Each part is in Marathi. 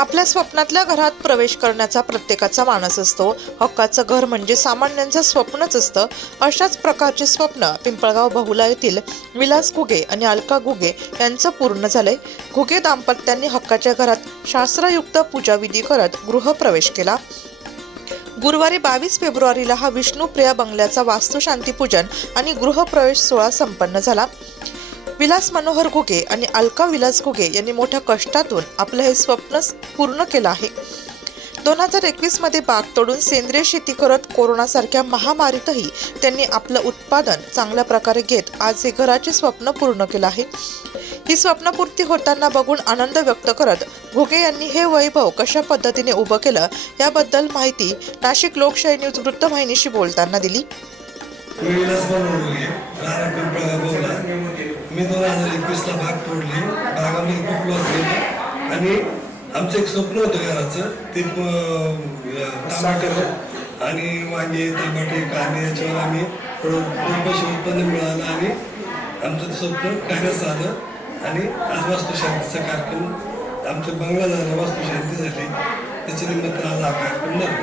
आपल्या स्वप्नातल्या घरात प्रवेश करण्याचा प्रत्येकाचा मानस असतो। हक्काचं घर म्हणजे सामान्यांचं स्वप्नच असतं। अशाच प्रकारचे स्वप्न पिंपळगाव बहुला येथील विलास घुगे आणि अलका घुगे यांचं पूर्ण झालंय। घुगे दाम्पत्यांनी हक्काच्या घरात शास्त्रयुक्त पूजाविधी करत गृहप्रवेश केला। गुरुवारी 22 फेब्रुवारीला हा विष्णुप्रिया बंगल्याचा वास्तुशांती पूजन आणि गृहप्रवेश सोहळा संपन्न झाला। विलास मनोहर घुगे आणि अलका विलास घुगे यांनी मोठ्या कष्टातून आपलं हे स्वप्न पूर्ण केलं आहे। 2021 मध्ये बाग तोडून सेंद्रिय शेती करत कोरोनासारख्या महामारीतही त्यांनी आपलं उत्पादन चांगल्या प्रकारे घेत आज हे घराचे स्वप्न पूर्ण केलं आहे। ही स्वप्नपूर्ती होताना बघून आनंद व्यक्त करत घुगे यांनी हे वैभव कशा पद्धतीने उभं केलं याबद्दल माहिती नाशिक लोकशाही न्यूज वृत्तवाहिनीशी बोलताना दिली। मी 2021 ला बाग तोडली, बागामध्ये खूप लॉस गेला आणि आमचं एक स्वप्न होतं घराचं, ते टमाटे आणि वांगे, टमाटे, कांदे याच्यावर आम्ही थोडं पैसे उत्पन्न मिळालं आणि आमचं स्वप्न कार्यच झालं आणि आज वास्तुशांतीचा कार्यक्रम आमचं बंगला झाला, वास्तुशांती झाली, त्याच्या निमित्त आज हा कार्यक्रम झाला।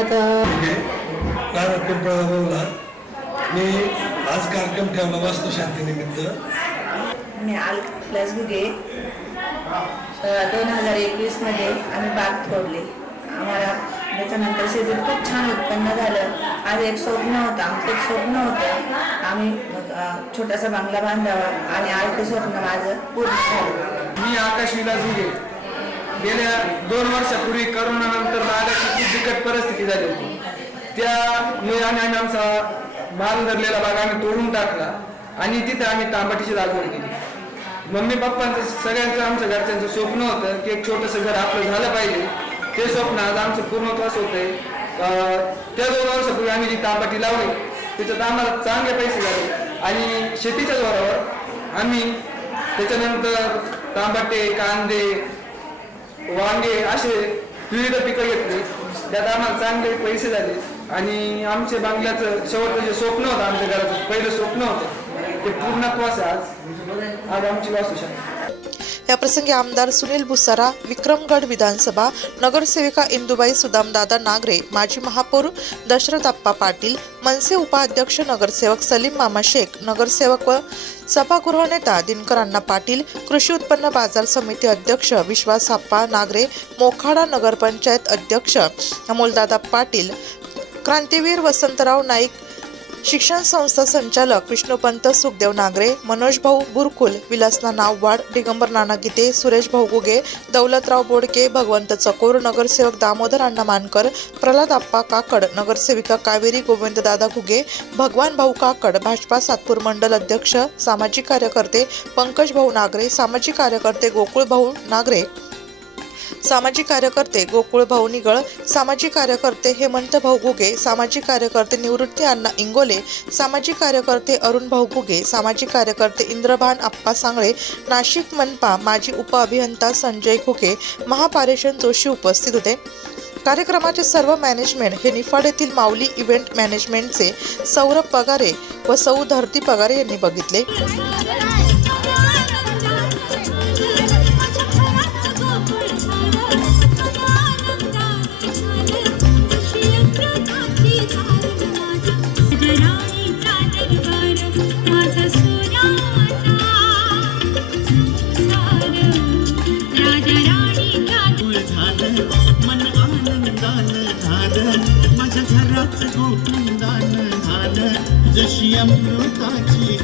आता पिंपळगावला मी आज कार्यक्रम ठेवला वास्तुशांतीनिमित्त। मी विलास घुगे 2021 मध्ये आम्ही बाग तोडली। आम्हाला त्याच्यानंतर शेतीत खूप छान उत्पन्न झालं। आज एक स्वप्न होतं, आमचं एक स्वप्न होतं, आम्ही छोटासा बंगला बांधावा आणि आज ते स्वप्न माझं पूर्ण झालं। मी आकाश विलास घुगे गेल्या 2 वर्षापूर्वी करोनानंतर बागाची खूप बिकट परिस्थिती झाली होती। त्यामुळे आम्ही आमचा माल धरलेला बाग आम्ही तोडून टाकला आणि तिथे आम्ही तांबाटीची लागवड केली। मम्मी पप्पांचं सगळ्यांचं आमच्या घरच्यांचं स्वप्न होतं की एक छोटंसं घर आपलं झालं पाहिजे। ते स्वप्न आज आमचं पूर्णत्वास होतंय। त्या 2 वर्षापूर्वी आम्ही जी तांबाटी लावली त्याच्यात आम्हाला चांगले पैसे झाले आणि शेतीच्या जोरावर आम्ही त्याच्यानंतर तांबाटे, कांदे, वांगे असे विविध पिकं घेतली, त्यात आम्हाला चांगले पैसे झाले आणि आमच्या बंगल्याचं शेवटचं जे स्वप्न होतं, आमच्या घराचं पहिलं स्वप्न होतं, ते पूर्णत्वास आज आमची वास्तुशांती। या प्रसंगी आमदार सुनील भुसारा, विक्रमगड विधानसभा, नगरसेविका इंदुबाई सुदामदादा नागरे, माजी महापौर दशरथ आप्पा पाटील, मनसे उपाध्यक्ष नगरसेवक सलीम मामा शेख, नगरसेवक व सभागृह नेता दिनकर अण्णा पाटील, कृषी उत्पन्न बाजार समिती अध्यक्ष विश्वास आप्पा नागरे, मोखाडा नगरपंचायत अध्यक्ष अमोलदादा पाटील, क्रांतीवीर वसंतराव नाईक, शिक्षण संस्था संचालक विष्णुपंत सुखदेव नागरे, मनोज भाऊ बुरकुल, विलासना नाववाड, दिगंबर नाना गीते, सुरेश भाऊ घुगे, दौलतराव बोडके, भगवंत चकोर, नगरसेवक दामोदर अण्णा मानकर, प्रल्हाद आप्पा काकड, नगरसेविका कावेरी गोविंददादा घुगे, भगवान भाऊ काकड, भाजपा सातपूर मंडल अध्यक्ष, सामाजिक कार्यकर्ते पंकज भाऊ नागरे, सामाजिक कार्यकर्ते गोकुळ भाऊ नागरे, सामाजिक कार्यकर्ते गोकुळ भाऊ निगळ, सामाजिक कार्यकर्ते हेमंत भाऊ घुगे, सामाजिक कार्यकर्ते निवृत्ती अण्णा इंगोले, सामाजिक कार्यकर्ते अरुण भाऊ घुगे, सामाजिक कार्यकर्ते इंद्रभान आप्पा सांगळे, नाशिक मनपा माजी उपअभियंता संजय घुगे, महापारेषण जोशी उपस्थित होते। कार्यक्रमाचे सर्व मॅनेजमेंट हे निफाड येथील माऊली इव्हेंट मॅनेजमेंटचे सौरभ पगारे व सौ धरती पगारे यांनी बघितले। माझ्या घरात गोकुंदान झालं जशी अमृताची।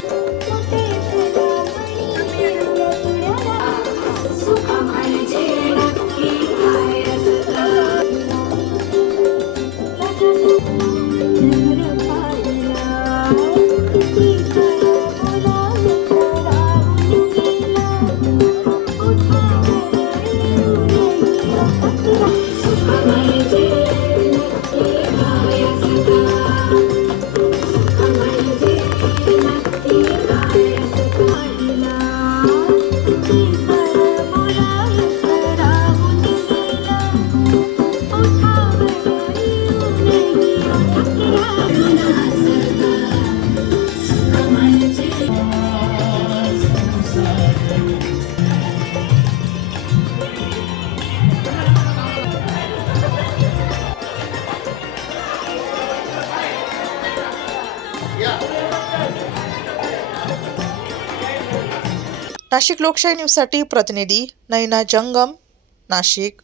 नाशिक लोकशाही न्यूजसाठी प्रतिनिधी नैना जंगम, नाशिक.